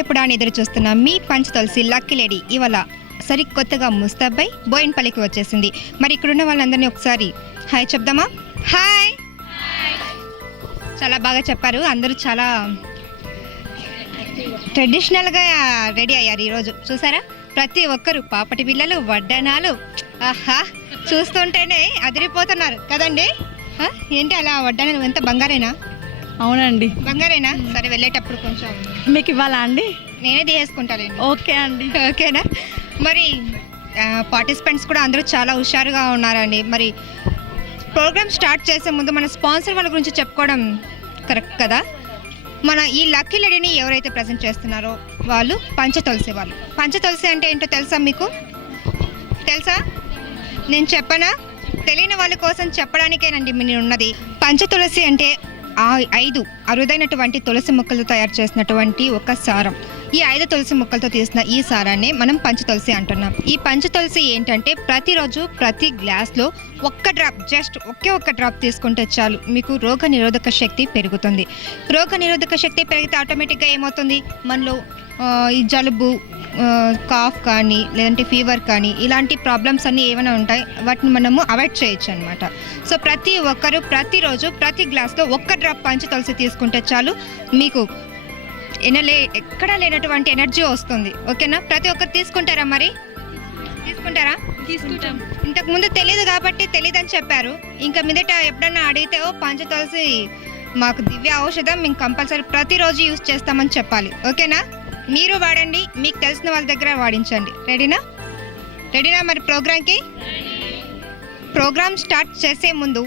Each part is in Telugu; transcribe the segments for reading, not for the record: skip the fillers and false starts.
ఎప్పుడెప్పుడా అని ఎదురు చూస్తున్న మీ పంచ్ తులసి లక్కీ లేడీ ఇవాళ సరికొత్తగా ముస్తాబై బోయిన్పల్లికి వచ్చేసింది. మరి ఇక్కడున్న వాళ్ళందరినీ ఒకసారి హాయ్ చెప్దామా? హాయ్. చాలా బాగా చెప్పారు. అందరూ చాలా ట్రెడిషనల్గా రెడీ అయ్యారు ఈరోజు. చూసారా, ప్రతి ఒక్కరు పాపటి పిల్లలు, వడ్డనాలు, ఆహా చూస్తుంటేనే అదిరిపోతున్నారు కదండి. ఏంటి అలా వడ్డనాలు ఎంత బంగారేనా? అవునండి, బంగారేనా? సరే, వెళ్ళేటప్పుడు కొంచెం మీకు ఇవ్వాలా అండి? నేనే తీసేసుకుంటానండి. ఓకే అండి. ఓకేనా? మరి పార్టిసిపెంట్స్ కూడా అందరూ చాలా హుషారుగా ఉన్నారండి. మరి ప్రోగ్రామ్ స్టార్ట్ చేసే ముందు మన స్పాన్సర్ వాళ్ళ గురించి చెప్పుకోవడం కరెక్ట్ కదా. మన ఈ లక్కీ లేడీని ఎవరైతే ప్రజెంట్ చేస్తున్నారో వాళ్ళు పంచతులసి వాళ్ళు. పంచతులసి అంటే ఏంటో తెలుసా మీకు? తెలుసా? నేను చెప్పనా? తెలియని వాళ్ళ కోసం చెప్పడానికేనండి నేను ఉన్నది. పంచతులసి అంటే 5 అరుదైనటువంటి తులసి మొక్కలతో తయారు చేసినటువంటి ఒక సారం. ఈ 5 తులసి మొక్కలతో తీసిన ఈ సారాన్ని మనం పంచతులసి అంటున్నాం. ఈ పంచతులసి ఏంటంటే ప్రతిరోజు ప్రతి గ్లాస్లో ఒక్క డ్రాప్, జస్ట్ ఒక్క డ్రాప్ తీసుకుంటే చాలు మీకు రోగ నిరోధక శక్తి పెరుగుతుంది. రోగ నిరోధక శక్తి పెరిగితే ఆటోమేటిక్గా ఏమవుతుంది, మనలో ఈ జలుబు, కాఫ్ కానీ లేదంటే ఫీవర్ కానీ ఇలాంటి ప్రాబ్లమ్స్ అన్నీ ఏమైనా ఉంటాయి, వాటిని మనము అవాయిడ్ చేయొచ్చు అనమాట. సో ప్రతి ఒక్కరు ప్రతిరోజు ప్రతి గ్లాస్లో ఒక్క డ్రాప్ పంచతులసి తీసుకుంటే చాలు మీకు ఎక్కడా లేనటువంటి ఎనర్జీ వస్తుంది. ఓకేనా? ప్రతి ఒక్కరు తీసుకుంటారా? మరి తీసుకుంటారా? తీసుకుంటాం. ఇంతకు ముందు తెలియదు కాబట్టి తెలియదని చెప్పారు. ఇంకా మీదట ఎప్పుడన్నా అడిగితే పంచతులసి మాకు దివ్య ఔషధం, మేము కంపల్సరీ ప్రతిరోజు యూజ్ చేస్తామని చెప్పాలి. ఓకేనా? మీరు వాడండి, మీకు తెలిసిన వాళ్ళ దగ్గర వాడించండి. రెడీనా? మరి ప్రోగ్రామ్ స్టార్ట్ చేసే ముందు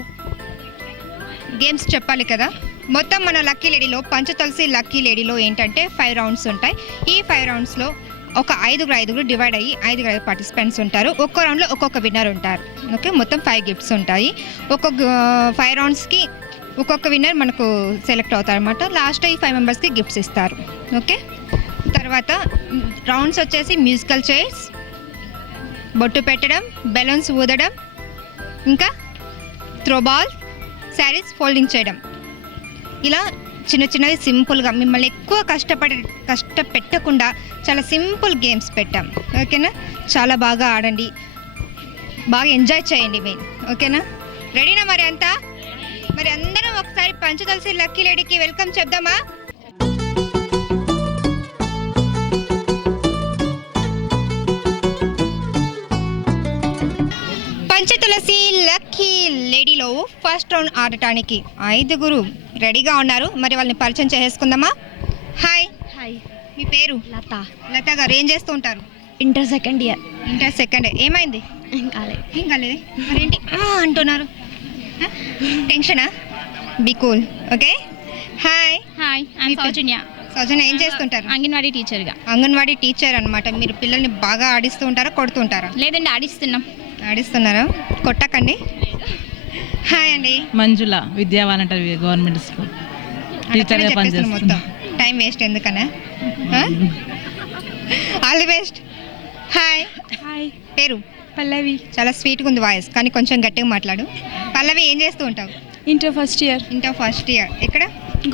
గేమ్స్ చెప్పాలి కదా. మొత్తం మన లక్కీ లేడీలో, పంచతులసి లక్కీ లేడీలో ఏంటంటే 5 రౌండ్స్ ఉంటాయి. ఈ 5 రౌండ్స్లో ఒక 5 డివైడ్ అయ్యి 5 పార్టిసిపెంట్స్ ఉంటారు. ఒక్కో రౌండ్లో ఒక్కొక్క విన్నర్ ఉంటారు. ఓకే, మొత్తం 5 గిఫ్ట్స్ ఉంటాయి. ఒక్కొక్క 5 రౌండ్స్కి ఒక్కొక్క విన్నర్ మనకు సెలెక్ట్ అవుతారు అనమాట. లాస్ట్ ఈ 5 మెంబర్స్కి గిఫ్ట్స్ ఇస్తారు. ఓకే, తర్వాత రౌండ్స్ వచ్చేసి మ్యూజికల్ చైర్స్, బొట్టు పెట్టడం, బెలూన్స్ ఊదడం, ఇంకా త్రోబాల్, శారీస్ ఫోల్డింగ్ చేయడం, ఇలా చిన్నవి సింపుల్గా మిమ్మల్ని ఎక్కువ కష్టపెట్టకుండా చాలా సింపుల్ గేమ్స్ పెట్టాం. ఓకేనా? చాలా బాగా ఆడండి, బాగా ఎంజాయ్ చేయండి మీరు. ఓకేనా? రెడీనా? మరి అందరం ఒకసారి పంచతులసి లక్కీ లేడీకి వెల్కమ్ చెప్దామా? పంచతులసి లక్కీ లేడీలో ఫస్ట్ రౌండ్ ఆడటానికి 5 రెడీగా ఉన్నారు. మరి వాళ్ళని పరిచయం చేసుకుందామా? హాయ్. మీ పేరు? లత గారు. ఏం చేస్తూ ఉంటారు? Inter second year. ఏమైంది? ఏం కాలేదు. మరేంటి అంటున్నారు? టెన్షనా? Be cool. Okay. Hi. Soujanya. ఏం చేస్తుంటారు? అంగన్వాడీ టీచర్ అనమాట. మీరు పిల్లల్ని బాగా ఆడిస్తూ ఉంటారా, కొడుతూ ఉంటారా? లేదండి, ఆడిస్తున్నారా? కొట్టకండి. హాయ్ అండి. మంజుల, విద్యావాలంటర్, గవర్నమెంట్ స్కూల్ టీచర్గా పనిచేస్తున్నాను. మొత్తం టైం వేస్ట్ ఎందుకన్నా? All the best. హాయ్. పేరు? పల్లవి. చాలా స్వీట్గా ఉంది వాయిస్, కానీ కొంచెం గట్టిగా మాట్లాడు. పల్లవి, ఏం చేస్తూ ఉంటావు? Inter first year. ఎక్కడ?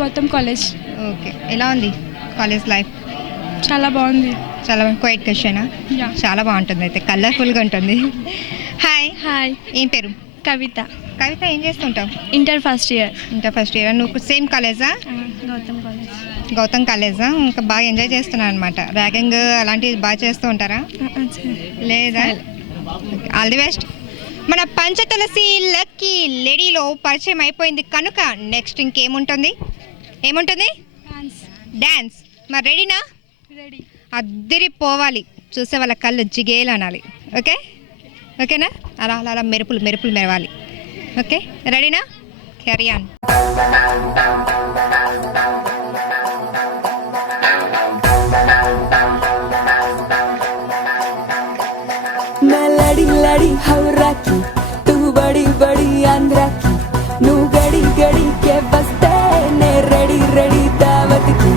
గౌతమ్ కాలేజ్. ఓకే. ఎలా ఉంది కాలేజ్ లైఫ్? చాలా బాగుంది. చాలా క్వైట్ క్వశ్చనా? చాలా బాగుంటుంది అయితే, కలర్ఫుల్గా ఉంటుంది. హాయ్. ఏం పేరు? కవిత. ఏం చేస్తుంటావు? Inter first year. నువ్వు సేమ్ కాలేజా? గౌతమ్ కాలేజా? ఇంకా బాగా ఎంజాయ్ చేస్తున్నాను అనమాట. ర్యాగింగ్ అలాంటివి బాగా చేస్తూ ఉంటారా? లేదా? All the best. మన పంచతులసి లక్కీ లేడీలో పరిచయం అయిపోయింది కనుక నెక్స్ట్ ఇంకేముంటుంది? డాన్స్. మరి రెడీనా? అద్దరిపోవాలి. చూసే వాళ్ళ కళ్ళు జిగేలు అనాలి. ఓకేనా? అలా మెరుపులు మెరవాలి. ఓకే, రెడీనా? Carry on. लड़ी हवरा की तू बड़ी आंध्रा की नू गड़ी के बस्ते ने रेडी दावत की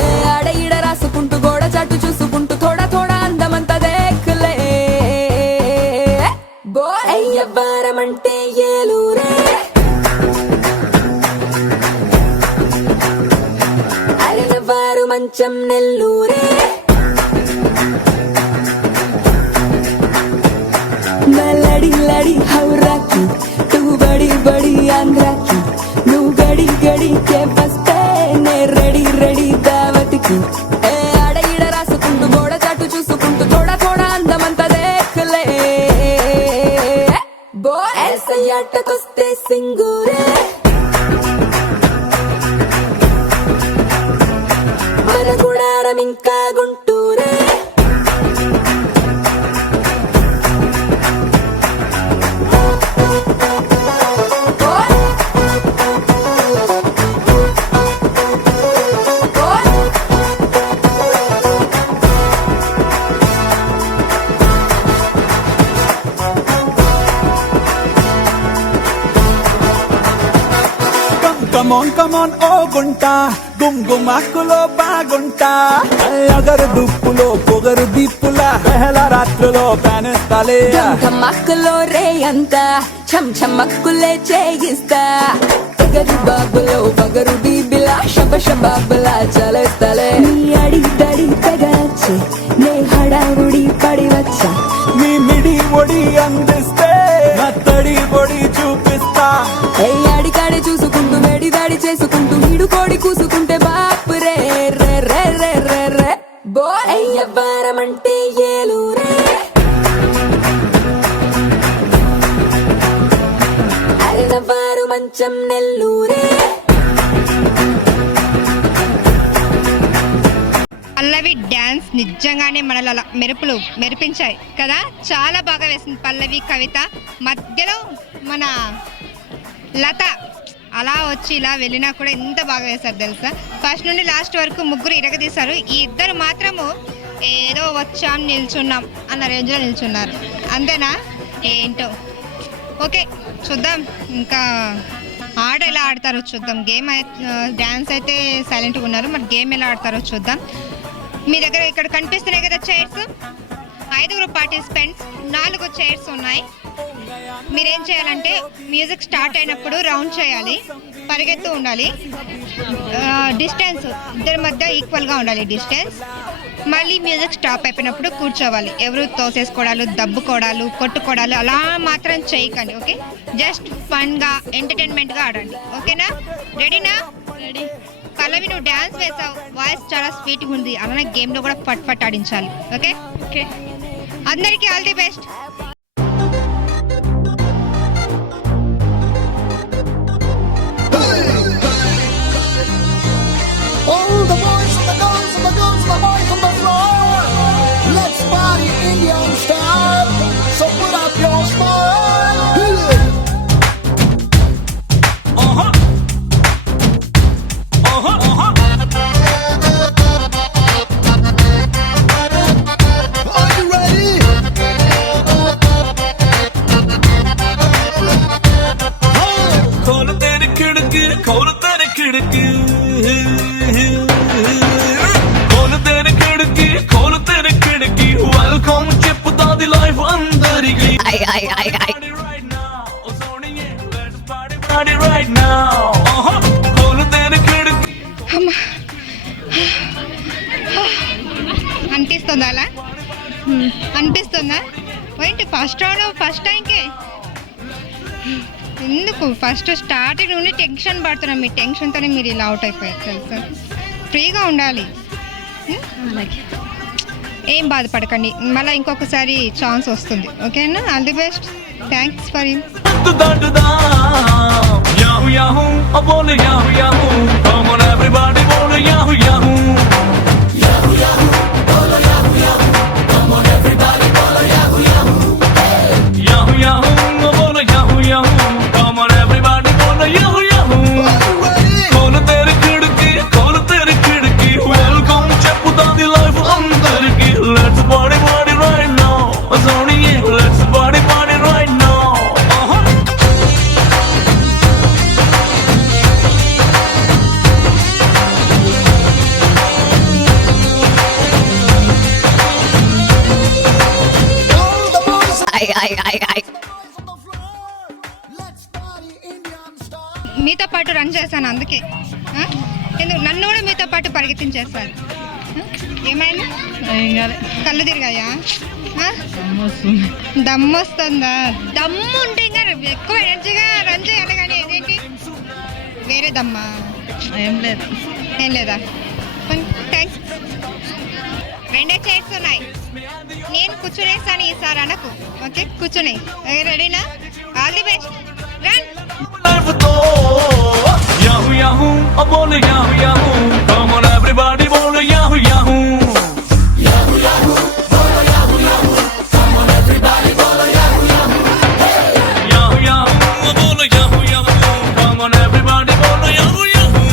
ए आड़ इड़ रासुकुंटू गोड़ चाटू चूसुकुंटू थोड़ा अंदमंता देख ले बो अय्यब्बारमंटे येलूरे अरे नवारू मंच మంచం నెల్లూరే मैं लड़ी लड़ी हवरा की तू बड़ी बड़ी आंध्रा की नू गड़ी गड़ी के बस्ते ने రెడీ రెడీ దావతికి ఏ ఆడ ఈడ రాసుకుంటూ గోడ చాటు చూసుకుంటూ थोड़ा थोड़ा అందమంతా దేఖలే బో ऐसे ఆటకొస్తే సింగూరే మన గుడారం ఇంకా గుంటూరే కమోన్ ఓ గుంట గుమ్గుమాకులో బాగుంటా అగరు దుప్పులో పొగరు దిప్పులా పెహల రాత్రులో పేనేస్తాలే మక్కలో రే అంతా చం చమ్మక్కులే చేయిస్తా ఎగరు బాబులో బగరు బీబిలా శబ శబాబులా చలేస్తలే నీ అడి దడి తెగచ్చే నే హడావుడి పడి వచ్చా నీ మిడి ఒడి అందిస్తే నా తడి ఒడి చూపిస్తా ఏ అడికాడి చూసుకుంటూ వేడి దాడి చేసుకుంటూ వీడు కోడి కూసుకుంటే బాపు రే రే రే రే రే రే బో అయ్యవ్వారమంటే ఏలూరే అరినవ్వారు మంచం నెల్లూరే పల్లవి డ్యాన్స్ నిజంగానే మనల్ని అలా మెరిపించాయి కదా. చాలా బాగా వేసింది పల్లవి, కవిత. మధ్యలో మన లత అలా వచ్చి ఇలా వెళ్ళినా కూడా ఎంత బాగా వేశారు తెలుసా. ఫస్ట్ నుండి లాస్ట్ వరకు ముగ్గురు ఇరగదీశారు. ఈ ఇద్దరు మాత్రము ఏదో వచ్చాం నిల్చున్నాం అన్న రేంజ్లో నిల్చున్నారు. అంతేనా ఏంటో. ఓకే చూద్దాం ఇంకా ఆట ఎలా ఆడతారో చూద్దాం. గేమ్ డ్యాన్స్ అయితే సైలెంట్గా ఉన్నారు, మరి గేమ్ ఎలా ఆడతారో చూద్దాం. మీ దగ్గర ఇక్కడ కనిపిస్తున్నాయి కదా చైర్స్. 5 పార్టిసిపెంట్స్, 4 చైర్స్ ఉన్నాయి. మీరేం చేయాలంటే మ్యూజిక్ స్టార్ట్ అయినప్పుడు రౌండ్ చేయాలి, పరిగెత్తు ఉండాలి. డిస్టెన్స్ ఇద్దరి మధ్య ఈక్వల్గా ఉండాలి డిస్టెన్స్. మళ్ళీ మ్యూజిక్ స్టాప్ అయిపోయినప్పుడు కూర్చోవాలి. ఎవరు తోసేసుకోవడాలు, దబ్బుకోవడాలు, కొట్టుకోవడాలు అలా మాత్రం చేయకండి. ఓకే, జస్ట్ ఫన్గా ఎంటర్టైన్మెంట్గా ఆడండి. ఓకేనా? రెడీనా? రెడీ. పల్లవి నువ్వు డ్యాన్స్ వేసావు, వాయిస్ చాలా స్వీట్గా ఉంది. అలానే గేమ్లో కూడా పట్ ఆడించాలి. ఓకే ఓకే, అందరికీ all the best. All the boys and the girls and the girls and the boys on the floor. Let's party Indian style. So put up your smile. Are you ready? खोल तेरी खिड़की, खोल तेरी खिड़की, खोल तेरी खिड़की, खोल तेरी खिड़की. Welcome చెప్పుతా ది లైఫ్ అందరికి. Right now, oh Sony, let's party right now. खोल तेरी खिड़की. అనిపిస్తుందా అలా? అనిపిస్తుందా? ఏంటి ఫస్ట్ రౌండ్ ఫస్ట్ టైంకే ఎందుకు? ఫస్ట్ స్టార్టింగ్ నుండి టెన్షన్ పడుతున్నాం. మీ టెన్షన్తోనే మీరు ఇలా అవుట్ అయిపోయారు తెలుసా. ఫ్రీగా ఉండాలి. ఏం బాధపడకండి, మళ్ళీ ఇంకొకసారి ఛాన్స్ వస్తుంది. ఓకేనా? All the best. Thanks for you. Yahoo Yahoo, oh bole Yahoo Yahoo, come on everybody bole Yahoo Yahoo. Yahoo Yahoo, bole Yahoo Yahoo, come on everybody bole Yahoo Yahoo. Yahoo Yahoo, oh bole Yahoo Yahoo, come on everybody bole Yahoo Yahoo. खोल तेरी खिड़की, खोल तेरी खिड़की, welcome చెప్పుతా ది లైఫ్ అందరికి. Let's party right now, Sony, let's party right now. All the boys and the floor. Let's party Indian style. మీతో పాటు రన్ చేశాను అందుకే. ఎందుకు నన్ను కూడా మీతో పాటు పరిగెత్తించేస్తారు. ఏమైంది? ఏం కాలే, కళ్ళు తిరిగాయా? వస్తుంది. దమ్ము వస్తుందా? దమ్ము ఉంటే ఇంకా ఎక్కువ ఎనర్జీగా రన్ చేయాలి కానీ ఏదేంటి వేరే దమ్మా? ఏం లేదు. ఏం లేదా? థ్యాంక్స్. 2 చైర్స్ ఉన్నాయి, నేను కూర్చునేస్తాను ఈసారి అనకు. ఓకే కూర్చునే. రెడీనా? All the best. Run. life with all. Yahoo Yahoo, I wanna Yahoo Yahoo. Come on everybody, wanna Yahoo Yahoo. Yahoo Yahoo, wanna Yahoo Yahoo. Come on everybody, wanna Yahoo Yahoo. Yahoo Yahoo, I wanna Yahoo Yahoo. Come on everybody, wanna Yahoo Yahoo.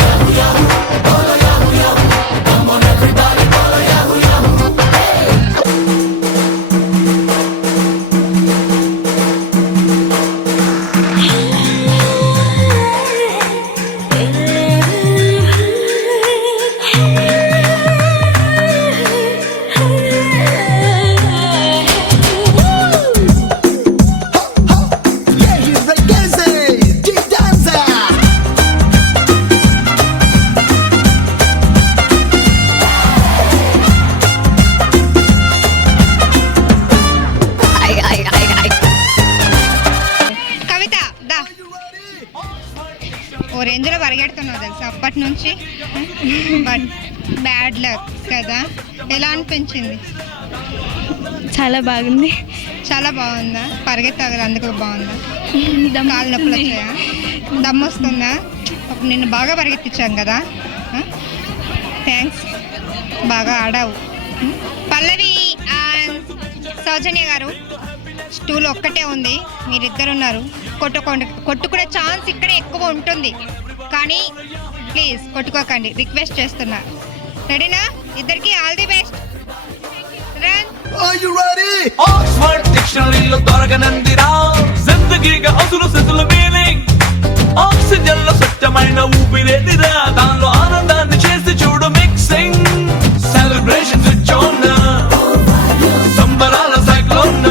Yahoo Yahoo, wanna Yahoo Yahoo. Come on everybody, wanna Yahoo Yahoo. Yeah, you regrese, keep dancing. కవిత దా. ఓ రేంజ్లో పరిగెడుతున్నావు తెలుసా అప్పటి నుంచి. బట్ బ్యాడ్ లక్ కదా. ఎలా అనిపించింది? చాలా బాగుంది. చాలా బాగుందా? పరిగెత్తావు కదా అందుకు బాగుందా? దమ్ము కాళ్ళు నొప్పులు వస్తుంది. వచ్చాయా? దమ్ము వస్తుందా? అప్పుడు నిన్ను బాగా పరిగెత్తించాం కదా. థ్యాంక్స్, బాగా ఆడావు. పల్లవి అండ్ సౌజన్య గారు, స్టూల్ ఒక్కటే ఉంది, మీరిద్దరు ఉన్నారు. కొట్టుకునే ఛాన్స్ ఇక్కడే ఎక్కువ ఉంటుంది, కానీ ప్లీజ్ కొట్టుకోకండి, రిక్వెస్ట్ చేస్తున్నా. రెడీనా? ఇద్దరికి all the best. Run. Are you ready? Oxford డిక్షనరీలో దొరకనందిరా జిందగీగా అసలు సిజుల మీనింగ్. ఆక్సిజన్ లో స్వచ్ఛమైన ఊపిరేదిరా, దానిలో ఆనందాన్ని చేసి చూడు మిక్సింగ్. సెలబ్రేషన్ స్విచ్ ఆన్, సంబరాల cyclone.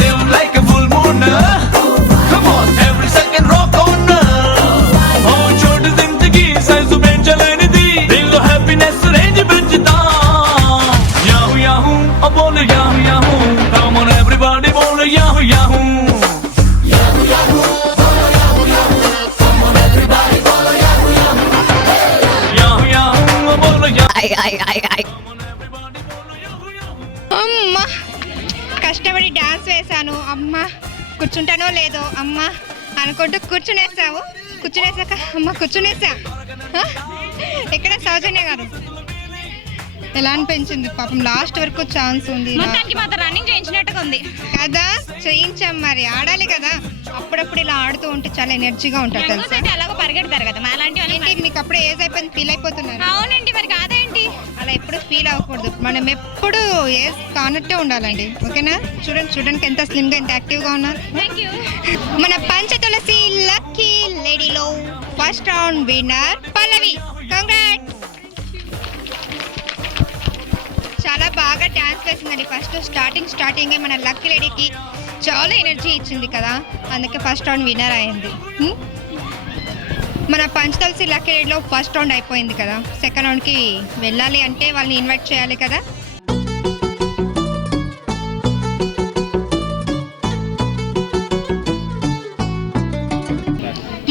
Live like a full moon, come on every second rock on. ఓ చోటు జిందగీ సైజు పెంచలేనిది, దీనిలో హ్యాపీనెస్ రేంజ్ పెంచుతా. Yahoo Yahoo, I wanna Yahoo Yahoo. Come on everybody, wanna Yahoo Yahoo. Yahoo Yahoo, wanna Yahoo Yahoo. Come on everybody, wanna Yahoo Yahoo. Yahoo Yahoo, I wanna Yahoo. Come on everybody, wanna Yahoo Yahoo. అమ్మా కష్టపడి డాన్స్ వేశాను, అమ్మ కూర్చుంటానో లేదో అమ్మ అనుకుంటూ కూర్చునేసావు. కూర్చునేసాక అమ్మ కూర్చునేసా. ఎక్కడ సౌజన్య గారు? ఎలా అనిపించింది? పాపం లాస్ట్ వరకు ఛాన్స్ ఉంది మొత్తానికి మాత్రం రన్నింగ్ చేయించినట్టుగా ఉంది కదా. చేయించాం మరి, ఆడాలి కదా. అప్పుడప్పుడు ఇలా ఆడుతూ ఉంటే చాలా ఎనర్జీగా ఉంటుంది తెలుసా. అలాగో పరిగెడతారు కదా మా లాంటి ఏంటి మీకు అప్పుడే ఏజ్ అయిపోయింది, ఫీల్ అయిపోతున్నారు? అవునండి, మరి కాదేంటి? అలా ఎప్పుడు ఫీల్ అవ్వకూడదు, మనం ఎప్పుడు ఏజ్ కానట్టే ఉండాలండి. ఓకేనా? చూడండి చూడడానికి ఎంత స్లిమ్గా ఎంత యాక్టివ్గా ఉన్నారు. Thank you. మన పంచతులసి లక్కీ లేడీలో first round winner Pallavi. Congrats. చాలా బాగా డ్యాన్స్ వేసిందండి. ఫస్ట్ స్టార్టింగే మన లక్కీ లేడీకి చాలా ఎనర్జీ ఇచ్చింది కదా, అందుకే ఫస్ట్ రౌండ్ విన్నర్ అయింది. మన పంచతులసి లక్కీ లేడీలో ఫస్ట్ రౌండ్ అయిపోయింది కదా, సెకండ్ రౌండ్కి వెళ్ళాలి అంటే వాళ్ళని ఇన్వైట్ చేయాలి కదా.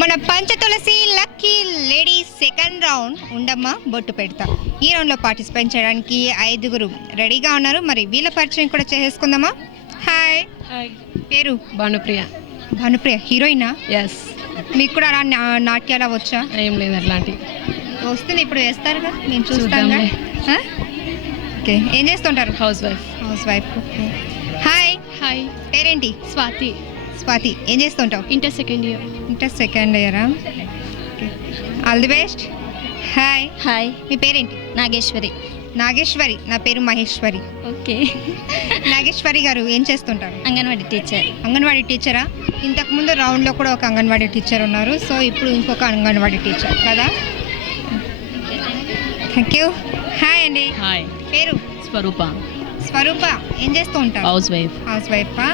మన Panchatulasi lucky lady second round ఉండమ్మా బొట్టు పెడతా. ఈ రౌండ్లో పార్టిసిపేట్ చేయడానికి 5 రెడీగా ఉన్నారు. మరి వీళ్ళ పరిచయం కూడా చేసేసుకుందామా? హాయ్, పేరు? భానుప్రియ. భానుప్రియ హీరోయినా? ఎస్. మీకు కూడా అలా నాట్యాలు వచ్చా? ఏం లేదు అట్లాంటి. వస్తుంది, ఇప్పుడు వేస్తారుగా, నేను చూస్తాను. ఓకే, ఏం చేస్తుంటారు? House wife. House wife. Hi. Hi, పేరేంటి? స్వాతి. స్వాతి, ఏం చేస్తుంటావు? Inter second year. Inter second ఇయరా? All the best. Hi. Hi, మీ పేరేంటి? నాగేశ్వరి. నాగేశ్వరి, నా పేరు మహేశ్వరి. ఓకే. నాగేశ్వరి గారు ఏం చేస్తుంటారు? అంగన్వాడీ టీచర్. అంగన్వాడీ టీచరా? ఇంతకుముందు రౌండ్లో కూడా ఒక అంగన్వాడీ టీచర్ ఉన్నారు, సో ఇప్పుడు ఇంకొక అంగన్వాడీ టీచర్ కదా. Thank you. హాయ్ అండి. హాయ్, పేరు? స్వరూప. స్వరూప, ఏం చేస్తూ ఉంటారు? House wife. హౌస్ వైఫా?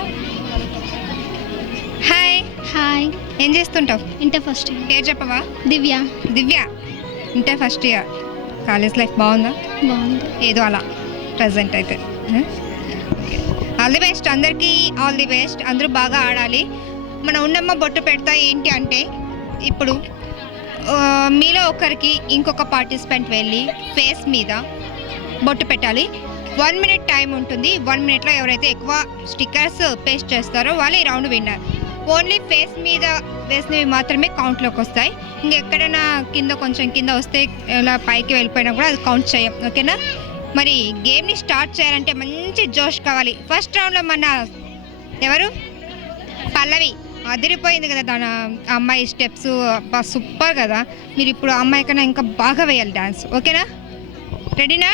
హాయ్. హాయ్, ఏం చేస్తుంటావు? Inter first year. పేరు చెప్పవా? Divya. Divya, inter first year. College life బాగుందా? బాగుంది. ఏదో అలా ప్రజెంట్ అయితే. ఆల్ ది బెస్ట్ అందరికీ, ఆల్ ది బెస్ట్. అందరూ బాగా ఆడాలి. మన ఉన్నమ్మ బొట్టు పెడతా ఏంటి అంటే ఇప్పుడు మీలో ఒకరికి ఇంకొక పార్టిసిపెంట్ వెళ్ళి ఫేస్ మీద బొట్టు పెట్టాలి. 1 minute టైం ఉంటుంది. 1 minuteలో ఎవరైతే ఎక్కువ స్టిక్కర్స్ పేస్ట్ చేస్తారో వాళ్ళు ఈ రౌండ్ విన్నర్. ఓన్లీ ఫేస్ మీద వేసినవి మాత్రమే కౌంట్లోకి వస్తాయి. ఇంకెక్కడైనా కింద కొంచెం కింద వస్తే ఇలా పైకి వెళ్ళిపోయినా కూడా అది కౌంట్ చేయం. ఓకేనా? మరి గేమ్ని స్టార్ట్ చేయాలంటే మంచి జోష్ కావాలి. ఫస్ట్ రౌండ్లో మన ఎవరు పల్లవి అదిరిపోయింది కదా, తన అమ్మాయి స్టెప్స్ సూపర్ కదా. మీరు ఇప్పుడు అమ్మాయి కన్నా ఇంకా బాగా వేయాలి డాన్స్. ఓకేనా? రెడీనా?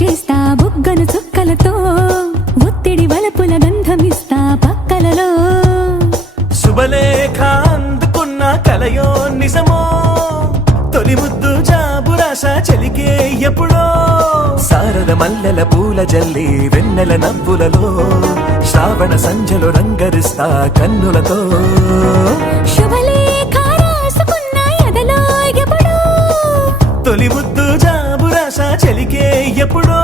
చేస్తా బుగ్గను చుక్కలతో ఒత్తిడి వలపుల గంధమిస్తా పక్కలలో. శుభలేఖ అందుకున్న కలయో నిజమో, తొలి ముద్దు జాబురాశ చెలికే ఎప్పుడో. సారద మల్లెల పూల జల్లి వెన్నెల నవ్వులలో, శ్రావణ సంధ్యలో రంగరిస్తా కన్నులతో. శుభలేఖ రాసుకున్న ఎదలో ఎప్పుడో, తొలి ముద్దు జాబురాశ చెలికే ఎప్పుడో.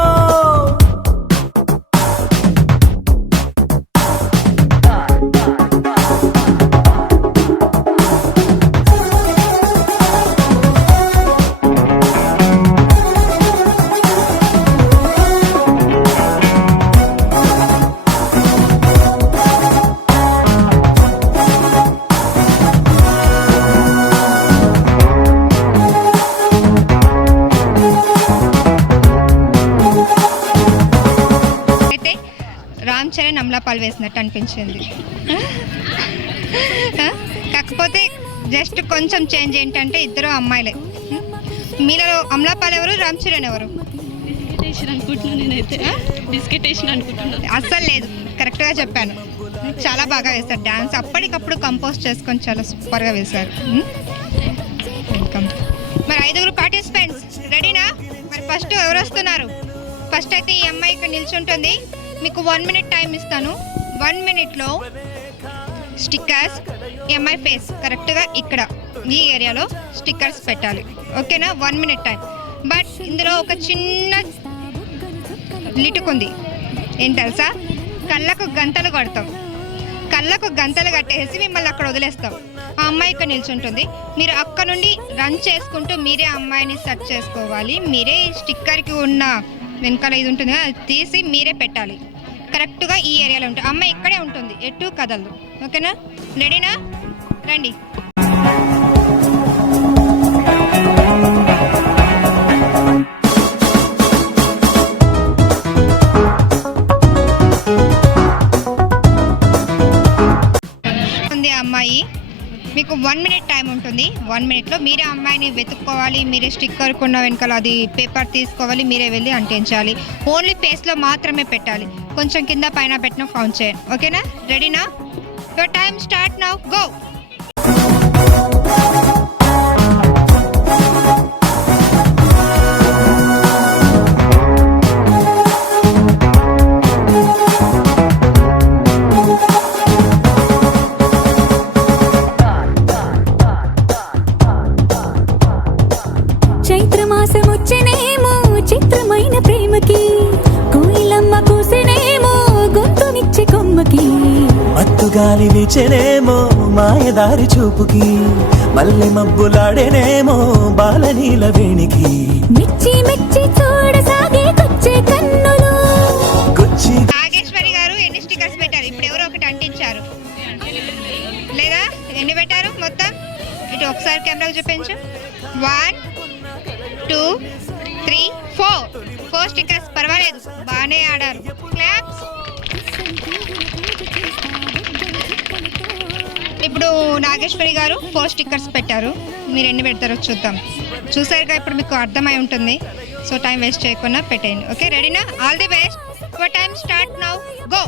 చరణ్ అమలాపాలు వేసినట్టు అనిపించింది. కాకపోతే జస్ట్ కొంచెం చేంజ్ ఏంటంటే ఇద్దరు అమ్మాయిలే. మీలో అమలాపాల్ ఎవరు, రామ్ చరణ్ ఎవరు? అస్సలు లేదు, కరెక్ట్గా చెప్పాను. చాలా బాగా వేశారు డాన్స్. అప్పటికప్పుడు కంపోజ్ చేసుకొని చాలా సూపర్గా వేశారు. వెల్కమ్. మరి 5 పార్టిసిపెంట్స్ రెడీనా? మరి ఫస్ట్ ఎవరు వస్తున్నారు? ఫస్ట్ అయితే ఈ అమ్మాయి ఇక్కడ నిల్చుంటుంది. మీకు 1 minute టైం ఇస్తాను. 1 minuteలో స్టిక్కర్స్ ఈ అమ్మాయి ఫేస్ కరెక్ట్గా ఇక్కడ ఈ ఏరియాలో స్టిక్కర్స్ పెట్టాలి. ఓకేనా? 1 minute టైం. బట్ ఇందులో ఒక చిన్న లిటుకుంది. ఏం తెలుసా? కళ్ళకు గంతలు కొడతాం. కళ్ళకు గంతలు కట్టేసి మిమ్మల్ని అక్కడ వదిలేస్తాం. ఆ అమ్మాయి ఇక్కడ నిల్చుంటుంది. మీరు అక్కడ నుండి రన్ చేసుకుంటూ మీరే అమ్మాయిని సెర్చ్ చేసుకోవాలి. మీరే స్టిక్కర్కి ఉన్న వెనకాల ఇది ఉంటుంది కదా, అది తీసి మీరే పెట్టాలి. కరెక్ట్గా ఈ ఏరియాలో ఉంటుంది. అమ్మాయి ఇక్కడే ఉంటుంది, ఎటు కదలదు. ఓకేనా? రెడీనా? రండి. అమ్మాయి మీకు 1 minute టైం ఉంటుంది. 1 minuteలో మీరే అమ్మాయిని వెతుక్కోవాలి. మీరే స్టిక్కర్ కొన్న వెనకాల అది పేపర్ తీసుకోవాలి. మీరే వెళ్ళి అంటించాలి. ఓన్లీ ఫేస్లో మాత్రమే పెట్టాలి. కొంచెం కింద పైన పెట్టిన కౌంట్ చేయండి. ఓకేనా? రెడీనా? Your time start now. Go. చైత్రమాసమొచ్చినేమో చిత్రమైన ప్రేమకి, కోయిలమ్మ కూసినేమో గొంతునిచ్చే కొమ్మకి, మత్తుగాలి వీచెనేమో మాయదారి చూపుకి, మల్లె మబ్బులాడేనేమో బాలనీల వేణికి, మెచ్చి మెచ్చి చూడసాగే కొచ్చే కన్నులు. నాగేశ్వరి గారు ఎన్ని స్టిక్కర్స్ పెట్టారు? ఇప్పుడు ఎవరో ఒకటి అంటించారు లేదా? ఎన్ని పెట్టారు మొత్తం? ఇటు ఒకసారి కెమెరాకు చూపించు. 1 2 3 4 స్టిక్కర్స్. పర్వాలేదు, బాగానే ఆడారు. క్లాప్స్. ఇప్పుడు నాగేశ్వరి గారు 4 స్టిక్కర్స్ పెట్టారు. మీరు ఎన్ని పెడతారో చూద్దాం. చూసారుగా, ఇప్పుడు మీకు అర్థమై ఉంటుంది. సో టైం వేస్ట్ చేయకుండా పెట్టేయండి. ఓకే, రెడీనా? All the best. Your time start now, go.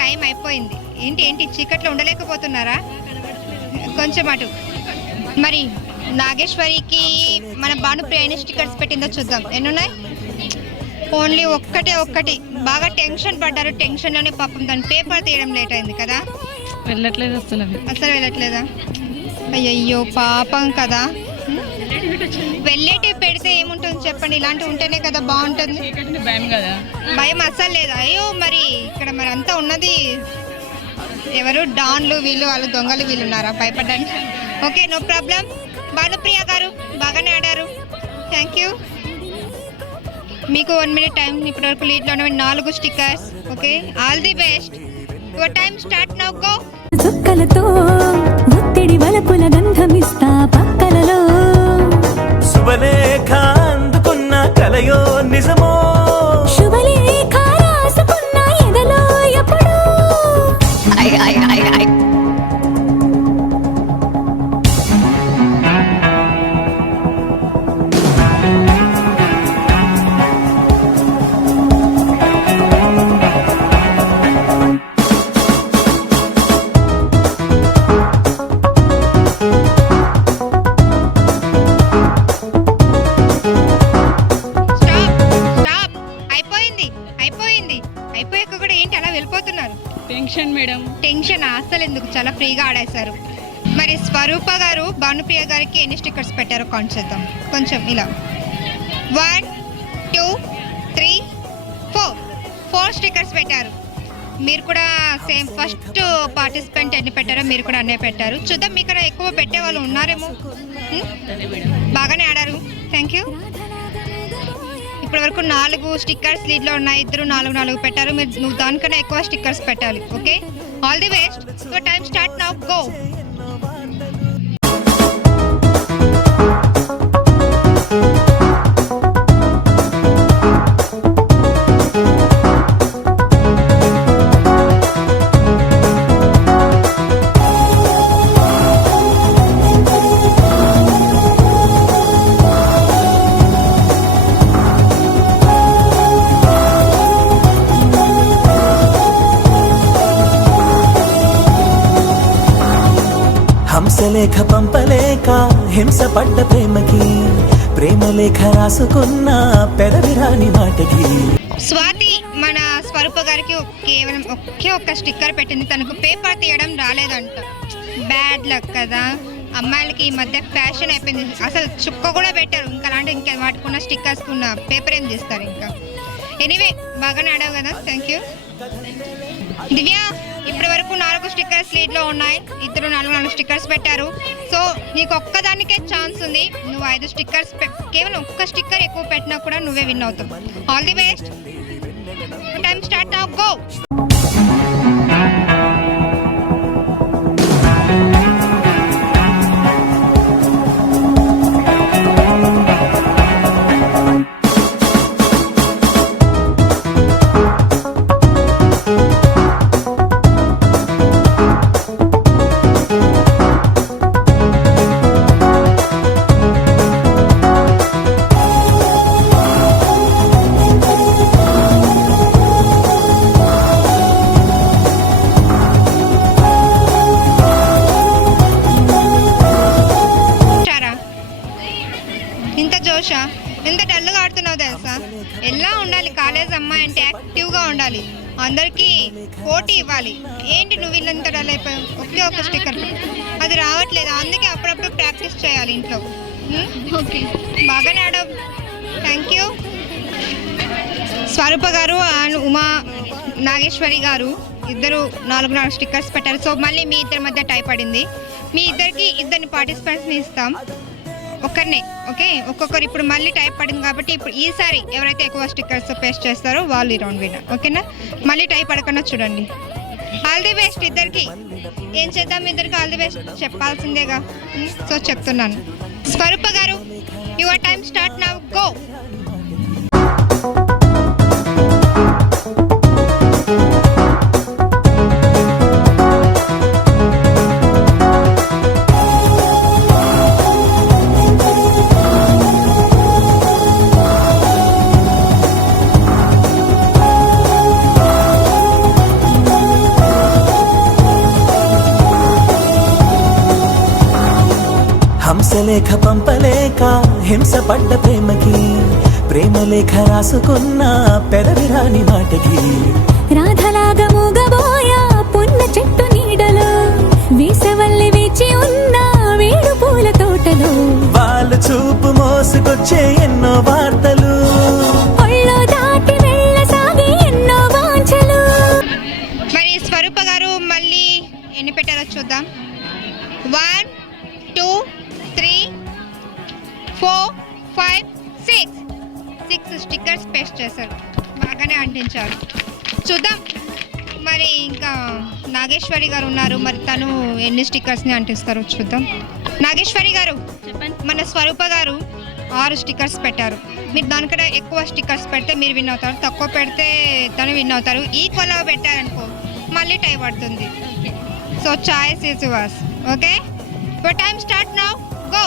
Time అయిపోయింది. ఏంటి చీకట్లో ఉండలేకపోతున్నారా? కొంచెం అటు. మరి నాగేశ్వరికి మన భానుప్రియ ఎన్ని స్టిక్కర్స్ పెట్టిందో చూద్దాం. ఎన్నున్నాయి? ఓన్లీ ఒక్కటి. బాగా టెన్షన్ పడ్డారు. టెన్షన్లోనే పాపం దాని పేపర్ తీయడం లేట్ అయింది కదా. వెళ్ళట్లేదు అసలు వెళ్ళట్లేదా? అయ్యయ్యో పాపం కదా. వెళ్ళేటివి పెడితే ఏముంటుంది చెప్పండి, ఇలాంటివి ఉంటేనే కదా బాగుంటుంది. భయం కదా, భయం అస్సలు లేదు. అయ్యో మరి ఇక్కడ మరి అంతా ఉన్నది ఎవరు? డాన్లు వీళ్ళు, వాళ్ళు దొంగలు వీళ్ళు ఉన్నారా భయపడ్డానికి? Okay, no problem. భానుప్రియ గారు బాగానే ఆడారు. Thank you. మీకు 1 minute టైం. ఇప్పటివరకు లీడ్లోనే 4 stickers. Okay, all the best. Your time start now, go. చుక్కలతో ఒత్తిడి వలపుల గంధమిస్తా పక్కలలో శుభలేఖ అందుకున్న కలయో నిజమో శుభలేఖ రాసుకున్న ఎదలో ఎప్పుడో అయిపోయాక కూడా ఏంటి అలా వెళ్ళిపోతున్నారు? Tension madam. టెన్షన్ అసలు ఎందుకు, చాలా ఫ్రీగా ఆడేశారు. మరి స్వరూప గారు భానుప్రియ గారికి ఎన్ని స్టిక్కర్స్ పెట్టారో కౌంట్ చేద్దాం. కొంచెం ఇలా 1 2 3 4 స్టిక్కర్స్ పెట్టారు. మీరు కూడా సేమ్ ఫస్ట్ పార్టిసిపెంట్ ఎన్ని పెట్టారో మీరు కూడా అన్నీ పెట్టారు. చూద్దాం, మీ ఇక్కడ ఎక్కువ పెట్టే వాళ్ళు ఉన్నారేమో. బాగానే ఆడారు. Thank you. ఇప్పటి వరకు 4 స్టిక్కర్స్ లీడ్లో ఉన్నాయి. ఇద్దరు 4 పెట్టారు. నువ్వు దానికన్నా ఎక్కువ స్టిక్కర్స్ పెట్టాలి. Okay, all the best. Your time start now, go. హంసలేఖ పంపలేక హింసపడ్డ ప్రేమలేఖ రాసుకున్న పెదవిరాని మాటకి. స్వాతి మన స్వరూప గారికి కేవలం ఒక్క స్టిక్కర్ పెట్టింది. తనకు పేపర్ తీయడం రాలేదంట. బ్యాడ్ లక్ కదా. అమ్మాయిలకి ఈ మధ్య ఫ్యాషన్ అయిపోయింది. అసలు చుక్క కూడా పెట్టారు. ఇంకా అలాంటి ఇంకా వాటికున్న స్టిక్కర్స్ ఉన్న పేపర్ ఏం చేస్తారు ఇంకా. ఎనీవే, బాగానే ఆడావు కదా. Thank you. దివ్య, ఇప్పటి వరకు 4 స్టిక్కర్స్ లీడ్లో ఉన్నాయి. ఇద్దరు 4 స్టిక్కర్స్ పెట్టారు. సో నీకు ఒక్కదానికే ఛాన్స్ ఉంది. నువ్వు 5 స్టిక్కర్స్ కేవలం ఒక్క స్టిక్కర్ ఎక్కువ పెట్టినా కూడా నువ్వే విన్ అవుతావు. All the best. Time start now, go. ఎంత డల్గా ఆడుతున్నావు తెలుసా? ఎలా ఉండాలి కాలేజ్ అమ్మాయి అంటే? యాక్టివ్గా ఉండాలి, అందరికీ పోటీ ఇవ్వాలి. ఏంటి నువ్వు వీళ్ళంతా డల్ అయిపోయావు? ఒక్క స్టిక్కర్ అది రావట్లేదు. అందుకే అప్పుడప్పుడు ప్రాక్టీస్ చేయాలి ఇంట్లో. ఓకే, బాగానే ఆడవు. Thank you. స్వరూప గారు అండ్ ఉమా నాగేశ్వరి గారు ఇద్దరు 4 స్టిక్కర్స్ పెట్టారు. సో మళ్ళీ మీ ఇద్దరి మధ్య టై పడింది. మీ ఇద్దరికి ఇద్దరిని పార్టిసిపెంట్స్ని ఇస్తాం, ఒకరినే. ఓకే, ఒక్కొక్కరు ఇప్పుడు మళ్ళీ టైప్ పడింది కాబట్టి ఇప్పుడు ఈసారి ఎవరైతే ఎక్కువ స్టిక్కర్స్ పేస్ట్ చేస్తారో వాళ్ళు ఈ రౌండ్ విన్నర్. ఓకేనా, మళ్ళీ టైప్ పడకుండా చూడండి. ఆల్ ది బెస్ట్ ఇద్దరికి. ఏం చేద్దాం, ఇద్దరికి ఆల్ ది బెస్ట్ చెప్పాల్సిందేగా. సో చెప్తున్నాను. Swaroopa garu, your time start now, go. హంసలేఖ పంపలేక హింస పడ్డ ప్రేమకి, ప్రేమలేఖ రాసుకున్న పెదవి రాని మాటకి, రాధలాగా మూగబోయా పున్న చెట్టు నీడలో, వీసవల్లి వేచి ఉన్న వేడు పూల తోటలో, వాళ్ళు చూపు మోసుకొచ్చే ఎన్నో వార్తలు, ఒళ్ళో దాటి వెళ్ళసాగి ఎన్నో వాంఛలు. మరి స్వరూప గారు మళ్ళీ ఎన్ని పెట్టారో చూద్దాం. 1 2 3 4 5 6 స్టిక్కర్స్ పేస్ట్ చేశారు, బాగానే అంటించారు. చూద్దాం. మరి ఇంకా నాగేశ్వరి గారు ఉన్నారు, మరి తను ఎన్ని స్టిక్కర్స్ని అంటిస్తారో చూద్దాం. నాగేశ్వరి గారు, మన స్వరూప గారు 6 స్టిక్కర్స్ పెట్టారు. మీరు దానికన్నా ఎక్కువ స్టిక్కర్స్ పెడితే మీరు విన్ అవుతారు, తక్కువ పెడితే తను విన్ అవుతారు. ఈక్వల్గా పెట్టారనుకో మళ్ళీ టై పడుతుంది. So choice is yours. Okay, your time start now, go.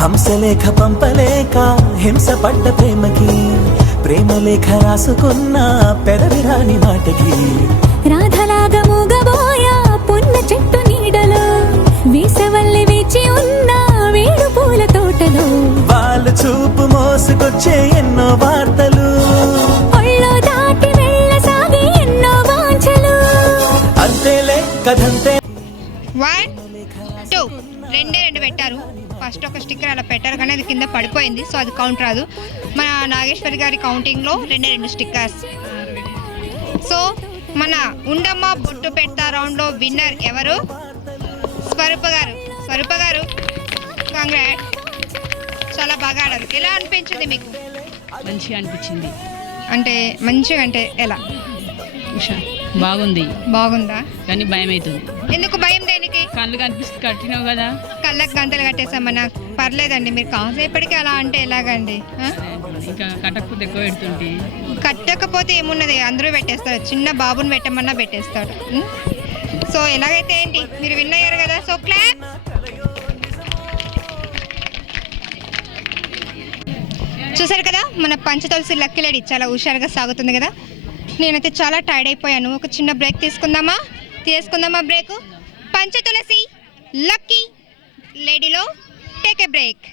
హంసలేఖ పంపలేక హింస పడ్డ ప్రేమకి, ప్రేమలేఖ రాసుకున్న పెదవి రాని మాటకి, రాధలాగా మూగబోయా పున్న చెట్టు నీడలో, వీసవల్లి వేచి ఉన్న వేడు పూల తోటలో, వాళ్ళు చూపు మోసుకొచ్చే ఎన్నో వార్తలు, ఒళ్ళో దాటి వెళ్ళసాగి ఎన్నో వాంఛలు. అంతేలే కథంతే. 1 2 2 పెట్టారు. ఫస్ట్ ఒక స్టిక్కర్ అలా పెట్టారు కానీ అది కింద పడిపోయింది, సో అది కౌంట్ రాదు. మన నాగేశ్వరి గారి కౌంటింగ్లో 2 స్టిక్కర్స్. సో మన ఉండమ్మ బొట్టు పెడతా రౌండ్లో విన్నర్ ఎవరు? స్వరూప గారు. స్వరూప గారు, కంగ్రాట్స్, చాలా బాగా ఆడారు. ఎలా అనిపించింది మీకు? మంచిగా అనిపించింది. అంటే మంచిగా అంటే ఎలా? ఉషా బాగుంది. బాగుందా? కానీ భయం అవుతుంది. ఎందుకు భయం? దేనికి? కళ్ళు కనిపిస్తుంది, కట్టినావు కదా. కళ్ళకి గంతలు కట్టేసామన్నా. పర్లేదండి, మీరు కాసేపటికి అలా అంటే ఎలాగండి? ఇంకా కట్టకపోతే ఎక్కువ పెడుతుంటే. కట్టకపోతే ఏమున్నది, అందరూ పెట్టేస్తారు. చిన్న బాబుని పెట్టమన్నా పెట్టేస్తాడు. సో ఎలాగైతే ఏంటి, మీరు విన్ అయ్యారు కదా. So clap. చూసారు కదా, మన పంచతులసి లక్కీ లేడీ చాలా హుషారుగా సాగుతుంది కదా. నేనైతే చాలా టైర్డ్ అయిపోయాను. ఒక చిన్న బ్రేక్ తీసుకుందామా బ్రేక్. పంచతులసి లక్కీ లేడీలో టేక్ ఏ బ్రేక్.